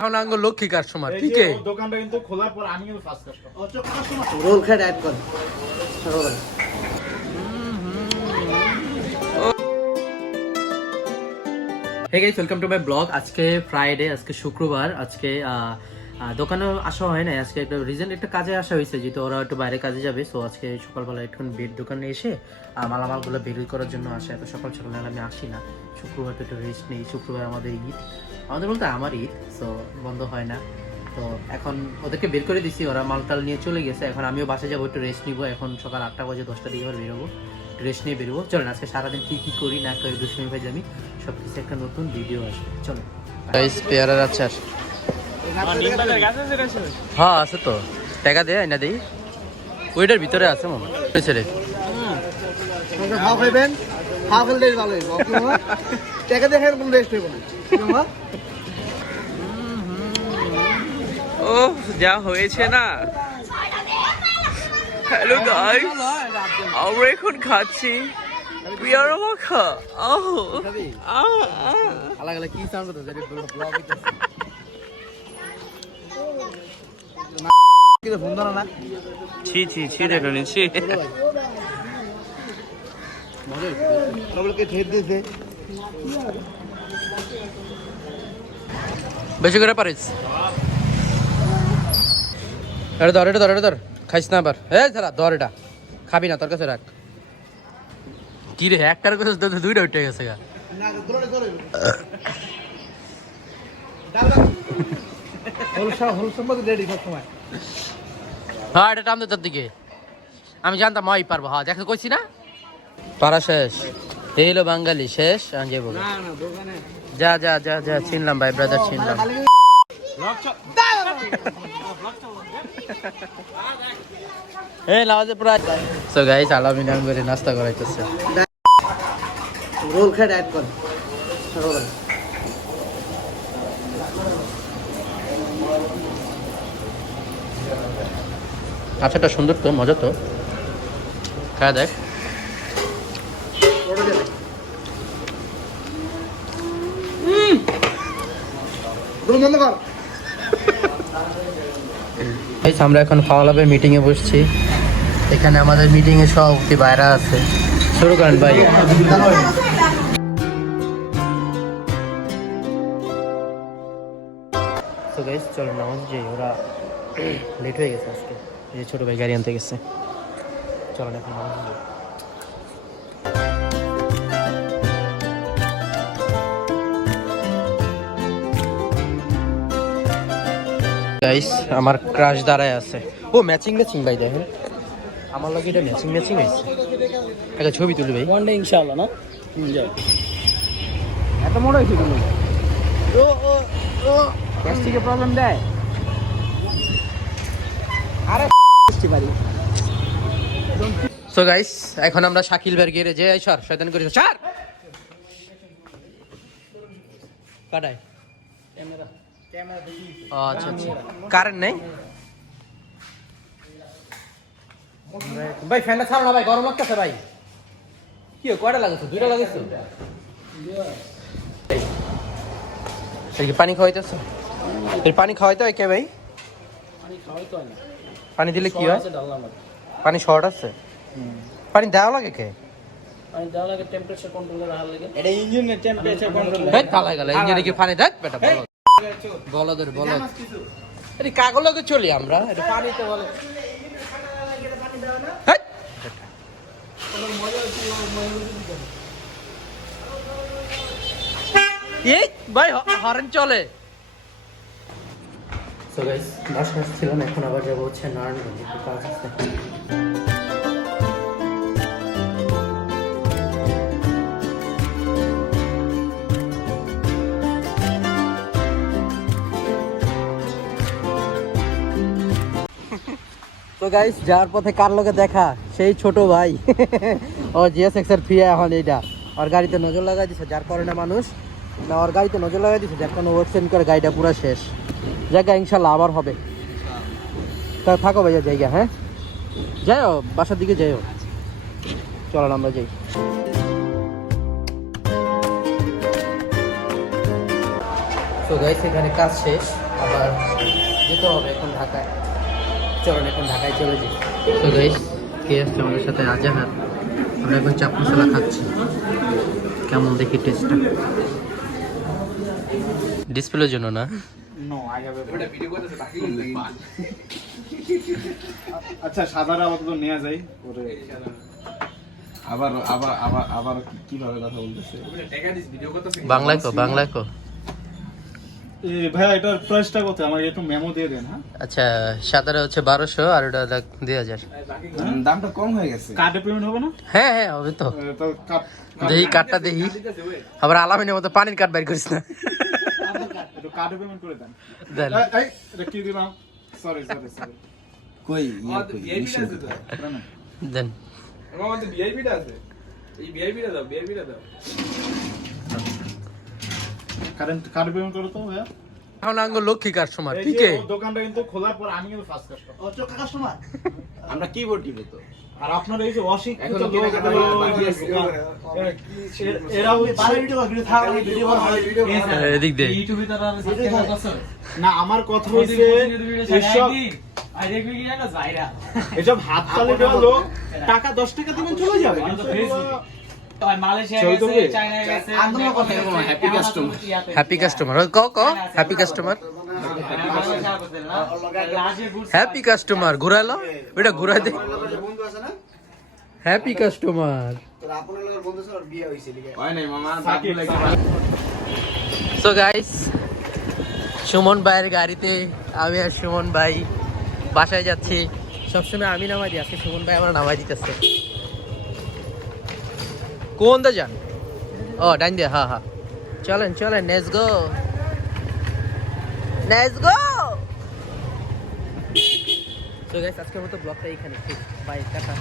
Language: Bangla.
এখন আঙ্গ লক্ষ্মী কাস্টমার ঠিক আছে দোকানটা কিন্তু খোলার পর আমি কিন্তু ফার্স্ট কাস্টমার রোল খাট অ্যাড কর roll hey guys welcome to my blog. আজকে ফ্রাইডে, আজকে শুক্রবার। আজকে দোকানে আসা হয় না, আজকে একটা রিজেন্ট একটা কাজে আসা হয়েছে, যেহেতু ওরা একটু বাইরে কাজে যাবে। সো আজকে সকালবেলা একটু বেড দোকানে এসে মালামালগুলো বের করার জন্য আসে। এত সকাল সকাল আমি আসি না, শুক্রবার তো একটু রেস্ট নেই। শুক্রবার আমাদের ঈদ, আমাদের বলতে আমার ঈদ, সো বন্ধ হয় না। তো এখন ওদেরকে বের করে দিছি, ওরা মালটাল নিয়ে চলে গেছে। এখন আমিও বাসায় যাবো, একটু রেস্ট নিবো। এখন সকাল 8টা বাজে, 10টা দিকে আবার বেরোবো, রেস্ট নিয়ে বেরোবো। চলেন আজকে সারাদিন কী কী করি না করি, দুষ্টুমি ভাই আমি সব কিছু একটা নতুন ভিডিও আসবে। চলো পেয়ারার আচার, হ্যাঁ আছে তো, টাকা দিয়ে না দিই, ওইটার ভিতরে আছে মনে হয়েছে রে। খাও খাইবেন, খাও খেলে ভালো হইব টাকা দেখে কোনো রেস্ট হইব না। ও যা হয়েছে না। হ্যালো গাইস, আমরা এখন খাচ্ছি পেয়ারা মাখা। আলাদা আলাদা কি সাউন্ড করতেছে, এটা পুরো ব্লগ হইতাছে। কি রে ফোন ধরা না? ছি ছি ছি দেখো নিচ্ছি। সবকে ঠেট দিয়েছে। বেশি করে পারিস, এটা ধর, এটা ধর, এটা ধর, খাইস না আবার। এই ছাড়া ধর, এটা খাবি না, তোর কাছে রাখ। কি রে একটার কাছে দুইটা উঠে গেছে গা। না ধরে ধরে হল সম্পর্কে রেডি সব সময়। হ্যাঁ এটা টান দে তোর দিকে, আমি জানতাম মই পারবো। হ্যাঁ দেখো কইছি না, পারা শেষ। এই হলো বাঙালি শেষ। আমি যাবো, যা যা যা যা, চিনলাম ভাই, ব্রাদার চিনলাম। এই লাওয়াজে পুরা। সো গাইস আলামিন করে নাস্তা করাইতেছে। রোল খাট অ্যাড কর রোল। আচ্ছাটা সুন্দর তো, মজা তো, খাওয়া দেখ। বন্ধ কর। আমরা এখন খাওয়া লাভের মিটিং এ বসছি। এখানে আমাদের মিটিং এ সভাপতি বাইরা আছে। শুরু করেন ভাই। তো গাইস চলো নামাজ যাই, ওরা লেট হয়ে গেছে আজকে, এই ছোট ভাই গাড়ি আনতে গেছে। চলো এখন নামাজ যাই। গাইস আমার ক্রাশ দাঁড়ায় আছে। ও ম্যাচিং ম্যাচিং ভাই, দেখেন আমার লাগে এটা ম্যাচিং ম্যাচিং হয়েছে। একটা ছবি তুলি ভাই, ওয়ান ডে ইনশাআল্লাহ না এত মোড় হয়েছে কেন? ও ও ও গ্যাস্ট্রিকের প্রবলেম দেয়। আরে পারি। সো গাইস এখন আমরা শাকিল ভাইয়ের গ্যারেজে। এই সর শয়তান করিস, স্যার কাটাই ক্যামেরা ক্যামেরা দেখি। আচ্ছা আচ্ছা, কারেন্ট নেই ভাই। ফ্যানটা ছাড়ো না ভাই, গরম লাগতেছে ভাই। কি কয়টা লাগাইছো? দুইটা লাগাইছো? পানি খাওয়াইতেছো? পানি খাওয়াইতে হয় কে ভাই? পানি দিলে কি হয়? পানি শর্ট আছে, পানি দেওয়া লাগে কে? পানি দেওয়া লাগে টেম্পারেচার কন্ট্রোলে রাখা লাগে। এটা ইঞ্জিনের টেম্পারেচার কন্ট্রোল। এই ভালো গেল ইঞ্জিনে কি পানি দেখ বেটা, বলো বলো ধরে বলো। এটা কাগজ লাগে চলি আমরা, এটা পানিতে বলে। এই ভাই হরেন চলে। সো গাইস বাসায় ছিলাম, এখন আবার যাবো হচ্ছে নারায়ণগঞ্জ, একটু কাজ আছে। তো গাইস যাওয়ার পথে কার লগে দেখা, সেই ছোট ভাই ও জিএসএক্স এর থুয়া। এখন এইটা ওর গাড়িতে নজর লাগাই দিছে, যার কারণে মানুষ না ওর গাড়িতে নজর লাগাই দিছে, যার কারণে ওয়ার্কসেন করে গাড়িটা পুরো শেষ। জায়গা ইনশাল্লাহ আবার হবে। তা থাকো ভাইয়া জায়গা, হ্যাঁ যাইও বাসার দিকে যাইও। চলো আমরা যাই। তো গাইস এখানে কাজ শেষ, আবার যেতে হবে এখন ঢাকায়। চলুন এখন ঢাকায় চলে যাই। তো গাইস, কে আসছে আমাদের সাথে? আজাহার। আমরা এখন চাপ মশলা খাচ্ছি, কেমন দেখি টেস্টটা। ডিসপ্লের জন্য না। নো আই হ্যাভ আচ্ছা সাদারা আপাতত নেওয়া যায় পরে আবার আবার আবার আবার কিভাবে কথা বলতেছে বাংলায় কো, বাংলায় কো। ভাইয়া এটার প্রাইসটা কত? আমাকে একটু মেমো দিয়ে দেন। হ্যাঁ, আচ্ছা, সাদাটা হচ্ছে 1200 আর ওটা 2000। দামটা কম হয়ে গেছে। কার্ডে পেমেন্ট হবে না? হ্যাঁ হ্যাঁ হবে তো। তো দেখি কার্ডটা দেখি। আবার আলামিনের মতো পানির কার্ড বাইর করিস না। একটু কার্ডে পেমেন্ট করে দেন। দেন। এই এটা কি দিলাম? Sorry sorry sorry. কই দেন। আমাদের ভিআইপিটা আছে, এই ভিআইপিটা দাও, ভিআইপিটা দাও। কার্ড পেমেন্ট করো তো ভাইয়া। এখন আঙ্গ লক্ষ্মী কাস্টমার এই ঠিক যে আছে। দোকানটা কিন্তু খোলার পর আমি কিন্তু ফার্স্ট কাস্টমার। ও চোখা কাস্টমার। আমরা কিবোর্ড টিপে তো আর আপনার এই যে অশিক্ষিত এখনো লোক কেনাকাটা বাকি আছে। এরা বারে ভিডিও থাকলে ভিডিও করা হয় ভিডিও এদিক দে। না, আমার কথা হইছে এসব হাত তালি দেওয়া লোক টাকা 10 টাকা দিবেন চলে যাবে। হ্যাপি কাস্টমার ক ক হ্যাপি কাস্টমার, হ্যাপি কাস্টমার ঘুরাইলো এটা ঘুরাই দে। বন্ধু আছে না হ্যাপি কাস্টমার। তোর আপনার লগের বন্ধু সবার বিয়ে হইছে লিগে হয় নাই মামা। সো গাইস, সুমন ভাইয়ের গাড়িতে আমি আর সুমন ভাই বাসায় যাচ্ছি। সবসময় আমি নামাই দিই, আজকে সুমন ভাই আমার নামাই দিতেছে। কোন দা যান? ও ডাইন দিয়ে, হ্যাঁ হ্যাঁ চলেন চলেন, let's go let's go. So guys, আজকের মতো ব্লগটা এখানে শেষ। Bye, tata.